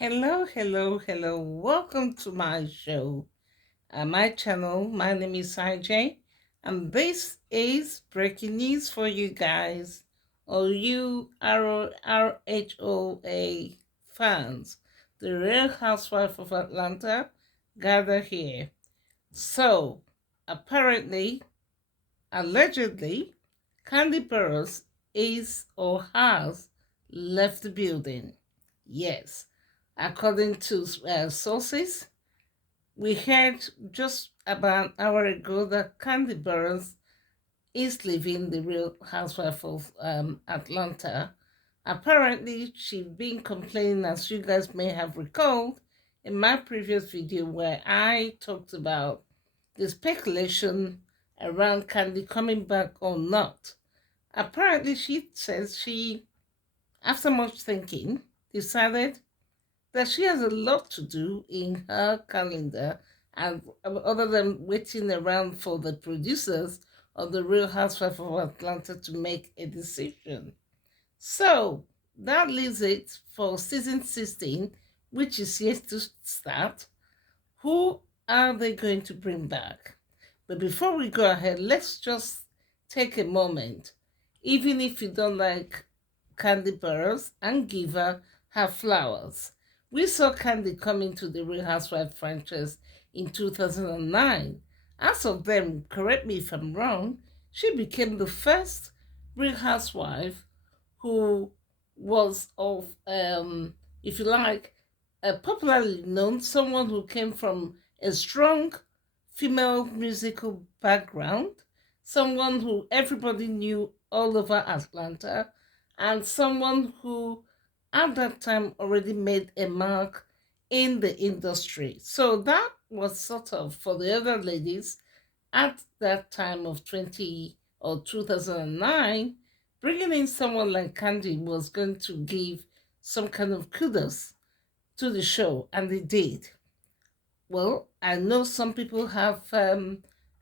Hello, hello, hello. Welcome to my show, my channel. My name is IJ, and this is breaking news for you guys, or you RHOA fans. The Real Housewife of Atlanta gather here. So, apparently, allegedly, Kandi Buruss is or has left the building. Yes, according to sources, we heard just about an hour ago that Kandi Buruss is leaving the Real Housewife of Atlanta. Apparently, she's been complaining, as you guys may have recalled, in my previous video where I talked about the speculation around Kandi coming back or not. Apparently, she says she, after much thinking, decided that she has a lot to do in her calendar, and other than waiting around for the producers of the Real Housewife of Atlanta to make a decision. So that leaves it for season 16, which is yet to start. Who are they going to bring back? But before we go ahead, let's just take a moment, even if you don't like Kandi Buruss, and give her flowers. We saw Kandi come into the Real Housewives franchise in 2009. As of then, correct me if I'm wrong, she became the first Real Housewife who was of, if you like, popularly known, someone who came from a strong female musical background, someone who everybody knew all over Atlanta, and someone who at that time already made a mark in the industry. So that was sort of for the other ladies at that time of 20 or 2009, bringing in someone like Kandi was going to give some kind of kudos to the show, and they did. Well, I know some people have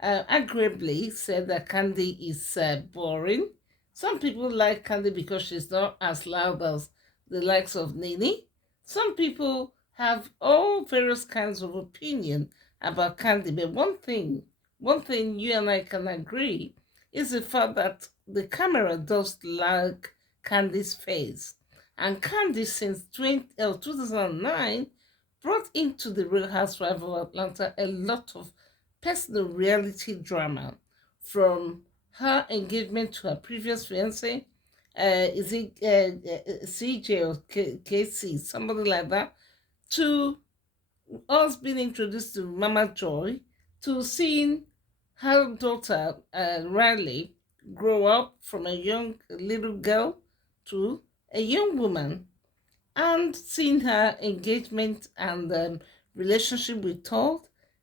agreeably said that Kandi is boring. Some people like Kandi because she's not as loud as the likes of Nene. Some people have all various kinds of opinion about Kandi. But one thing you and I can agree is the fact that the camera does like Kandi's face. And Kandi since 2009 brought into the Real Housewives of Atlanta a lot of personal reality drama, from her engagement to her previous fiance, is it CJ or KC, somebody like that, to us being introduced to Mama Joy, to seeing her daughter Riley grow up from a young little girl to a young woman, and seeing her engagement and relationship with Todd,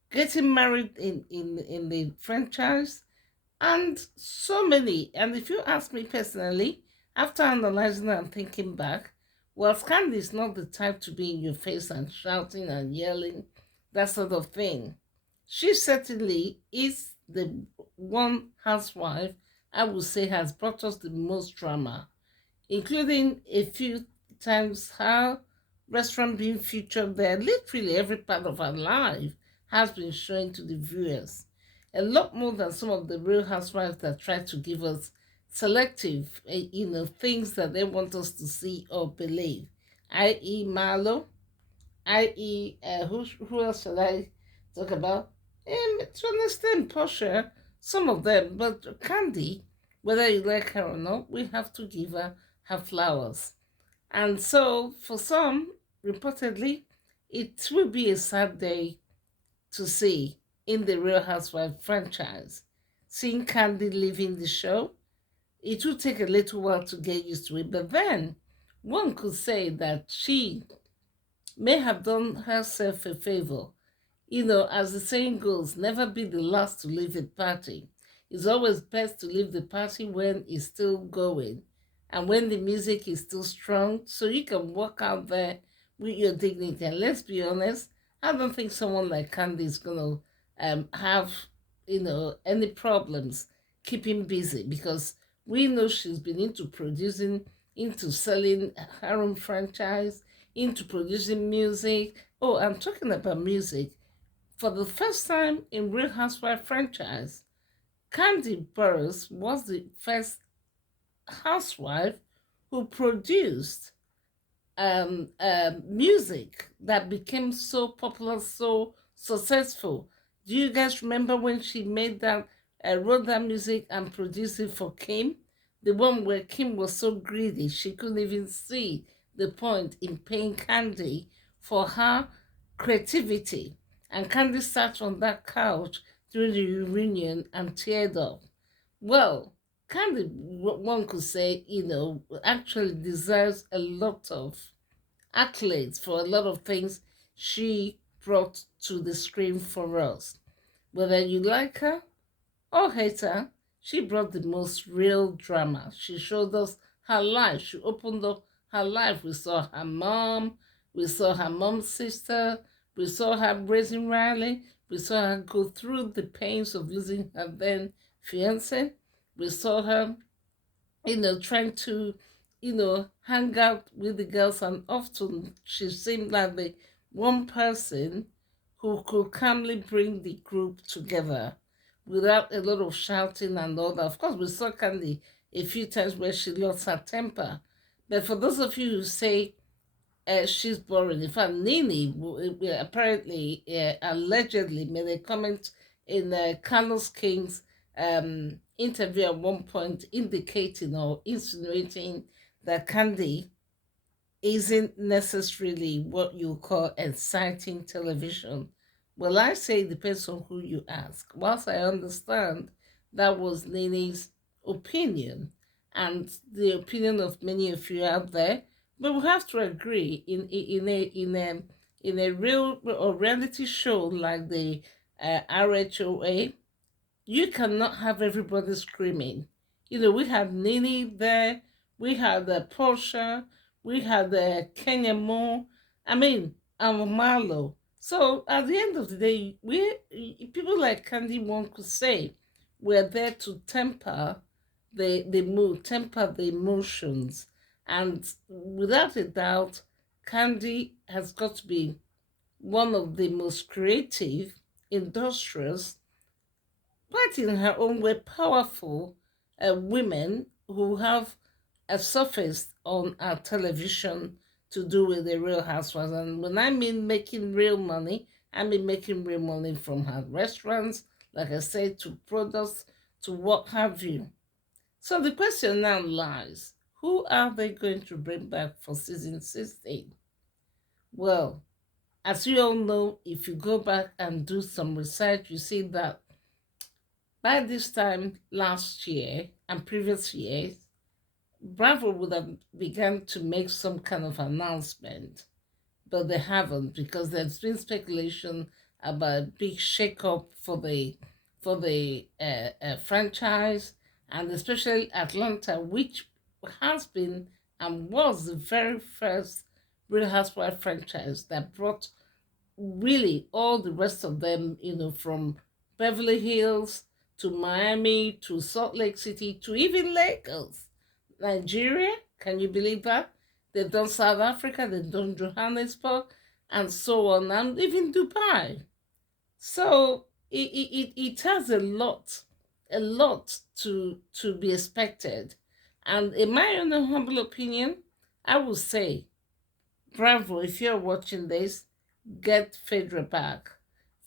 getting married in the franchise, and so many. And if you ask me personally, after analyzing and thinking back, well, Candy is not the type to be in your face and shouting and yelling, that sort of thing. She certainly is the one housewife I would say has brought us the most drama, including a few times her restaurant being featured there. Literally every part of her life has been shown to the viewers. A lot more than some of the Real Housewives that try to give us selective, things that they want us to see or believe, i.e. Marlo, i.e. Who else should I talk about? To understand Portia, some of them, but Candy, whether you like her or not, we have to give her flowers. And so, for some, reportedly, it will be a sad day to see in the Real Housewives franchise. Seeing Candy leaving the show, it will take a little while to get used to it, but then one could say that she may have done herself a favor. As the saying goes, never be the last to leave a party. It's always best to leave the party when it's still going and when the music is still strong, so you can walk out there with your dignity. And let's be honest, I don't think someone like Candy is going to have, any problems keeping busy, because we know she's been into producing into selling her own franchise, into producing music. Oh, I'm talking about music. For the first time in Real Housewives franchise, Kandi Buruss was the first housewife who produced music that became so popular, so successful. Do you guys remember when she made that, wrote that music and produced it for Kim? The one where Kim was so greedy she couldn't even see the point in paying Kandi for her creativity. And Kandi sat on that couch during the reunion and teared up. Well, Kandi, one could say, actually deserves a lot of accolades for a lot of things she brought to the screen for us. Whether you like her or hate her, she brought the most real drama. She showed us her life. She opened up her life. We saw her mom, we saw her mom's sister, we saw her raising Riley, we saw her go through the pains of losing her then fiance. We saw her trying to, hang out with the girls, and often she seemed like the one person who could calmly bring the group together without a lot of shouting and all that. Of course, we saw Kandi a few times where she lost her temper. But for those of you who say she's boring. In fact, Nini apparently, allegedly, made a comment in Carlos King's interview at one point indicating or insinuating that Kandi isn't necessarily what you call exciting television. Well, I say it depends on who you ask. Whilst I understand that was Nini's opinion and the opinion of many of you out there, but we have to agree in a real or reality show like the RHOA, you cannot have everybody screaming. We had Nini there, we had Portia, we had Kenya Moore, I mean, Marlo. So at the end of the day, people like Kandi one could say we're there to temper the mood, temper the emotions. And without a doubt, Kandi has got to be one of the most creative, industrious, but in her own way powerful women who have surfaced on our television to do with the Real Housewives. And when I mean making real money, I mean making real money from her restaurants, like I said, to products, to what have you. So the question now lies, who are they going to bring back for season 16? Well, as you all know, if you go back and do some research, you see that by this time last year and previous years, Bravo would have begun to make some kind of announcement, but they haven't because there's been speculation about a big shake-up for the franchise, and especially Atlanta, which has been and was the very first Real Housewives franchise that brought really all the rest of them, from Beverly Hills to Miami to Salt Lake City to even Lagos, Nigeria. Can you believe that? They've done South Africa, they've done Johannesburg, and so on, and even Dubai. So it has a lot to be expected. And in my own humble opinion, I would say, Bravo, if you're watching this, get Phaedra back.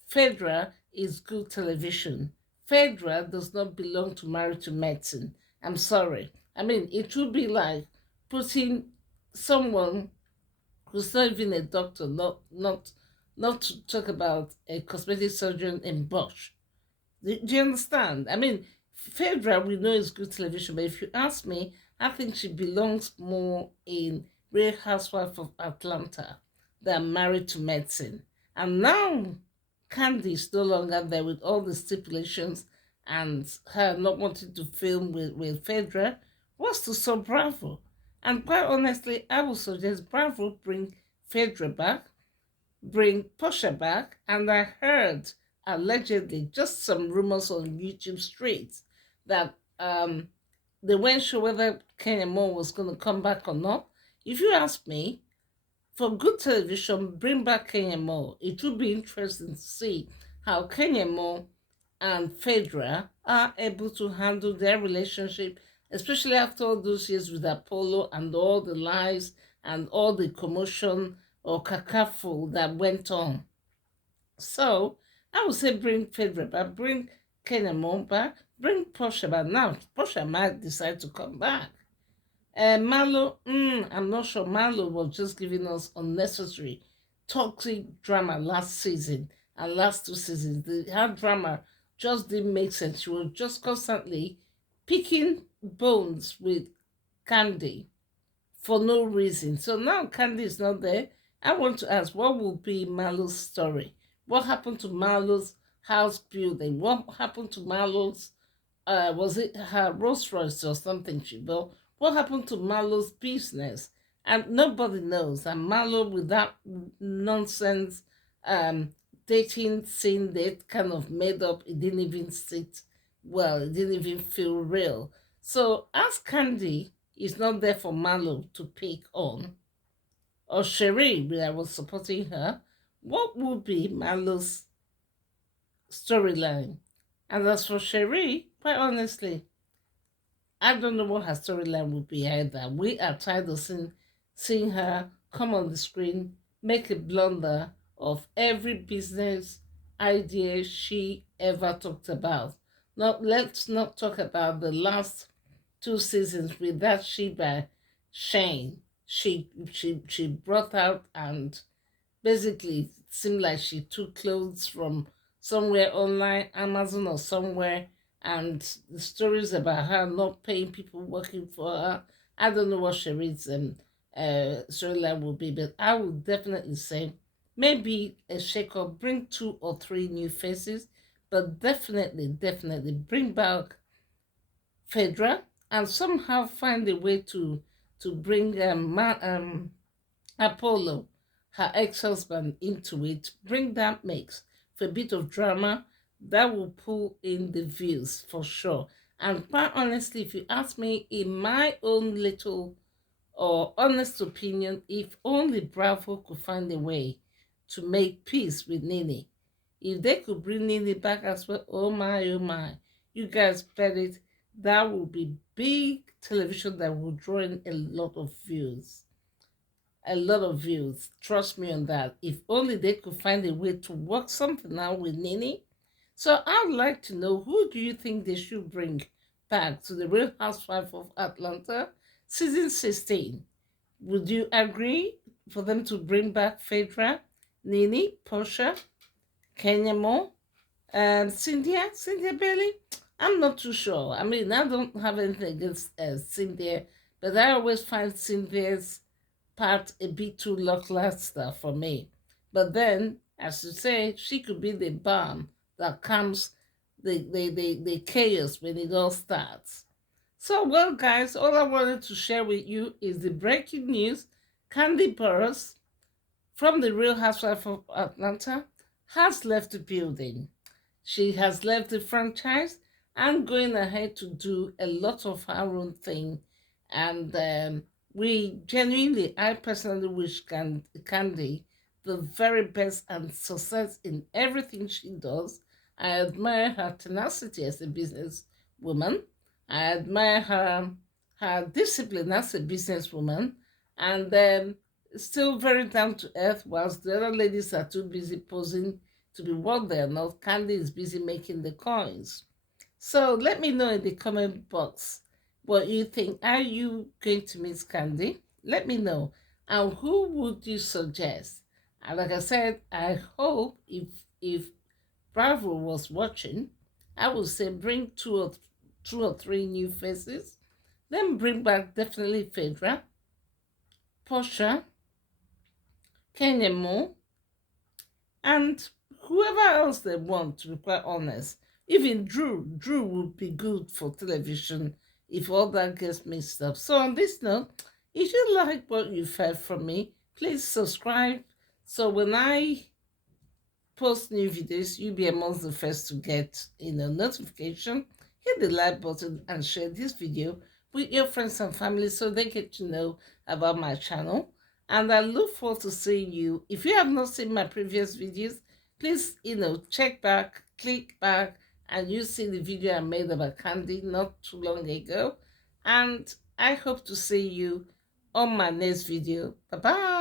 Phaedra is good television. Phaedra does not belong to Married to Medicine. I'm sorry. I mean, it would be like putting someone who's not even a doctor, not to talk about a cosmetic surgeon in Bosch. Do you understand? I mean, Phaedra we know is good television, but if you ask me, I think she belongs more in Real Housewives of Atlanta than Married to Medicine. And now Kandi is no longer there with all the stipulations and her not wanting to film with Phaedra was to saw Bravo. And quite honestly, I would suggest Bravo bring Phaedra back, bring Portia back, and I heard allegedly just some rumors on YouTube streets that they weren't sure whether Kenya Moore was going to come back or not. If you ask me, for good television, bring back Kenya Moore. It would be interesting to see how Kenya Moore and Phaedra are able to handle their relationship, especially after all those years with Apollo and all the lies and all the commotion or cacaphole that went on. So I would say bring Phaedra back, bring Kenya Moore back, bring Portia back. Now, Portia might decide to come back. Marlo, I'm not sure. Marlo was just giving us unnecessary toxic drama last season and last 2 seasons. Her drama just didn't make sense. She was just constantly picking bones with Kandi for no reason. So now Kandi is not there. I want to ask, what will be Marlo's story? What happened to Marlo's house building? What happened to Marlo's was it her Rolls Royce or something she built? What happened to Marlo's business? And nobody knows. And Marlo, with that nonsense dating scene that kind of made up, it didn't even sit well. It didn't even feel real. So as Kandi is not there for Marlo to pick on, or Cherie, I was supporting her, what would be Marlo's storyline? And as for Cherie, quite honestly, I don't know what her storyline would be either. We are tired of seeing her come on the screen, make a blunder of every business idea she ever talked about. Now, let's not talk about the last 2 seasons with that Sheba Shane. She brought out and basically it seemed like she took clothes from somewhere online, Amazon or somewhere, and the stories about her not paying people working for her. I don't know what Cherie's storyline will be, but I would definitely say maybe a shake-up, bring 2 or 3 new faces, but definitely bring back Phaedra and somehow find a way to bring Apollo, her ex-husband, into it. Bring that mix for a bit of drama that will pull in the views for sure. And quite honestly, if you ask me, in my own little or honest opinion, if only Bravo could find a way to make peace with Nene, if they could bring Nene back as well, oh my, you guys bet it, that would be big television that will draw in a lot of views. A lot of views. Trust me on that. If only they could find a way to work something out with Nene. So I'd like to know, who do you think they should bring back to the Real Housewives of Atlanta season 16? Would you agree for them to bring back Phaedra, Nene, Portia, Kenya Moore, Cynthia Bailey? I'm not too sure. I mean, I don't have anything against Cynthia, but I always find Cynthia's part a bit too lackluster for me. But then, as you say, she could be the balm that calms the chaos when it all starts. So, well, guys, all I wanted to share with you is the breaking news. Kandi Buruss from the Real Housewives of Atlanta has left the building. She has left the franchise and going ahead to do a lot of her own thing. And we genuinely, I personally wish Kandi the very best and success in everything she does. I admire her tenacity as a businesswoman. I admire her discipline as a businesswoman, and still very down to earth, whilst the other ladies are too busy posing to be what they're not. Kandi is busy making the coins. So let me know in the comment box what you think. Are you going to miss Kandi? Let me know. And who would you suggest? And like I said, I hope if Bravo was watching, I would say bring two or three new faces. Then bring back definitely Phaedra, Portia, Kenya Moore, and whoever else they want, to be quite honest. Even Drew would be good for television if all that gets mixed up. So on this note, if you like what you've heard from me, please subscribe. So when I post new videos, you'll be amongst the first to get notification. Hit the like button and share this video with your friends and family so they get to know about my channel. And I look forward to seeing you. If you have not seen my previous videos, please, check back, click back, and you see the video I made about Kandi not too long ago. And I hope to see you on my next video. Bye-bye.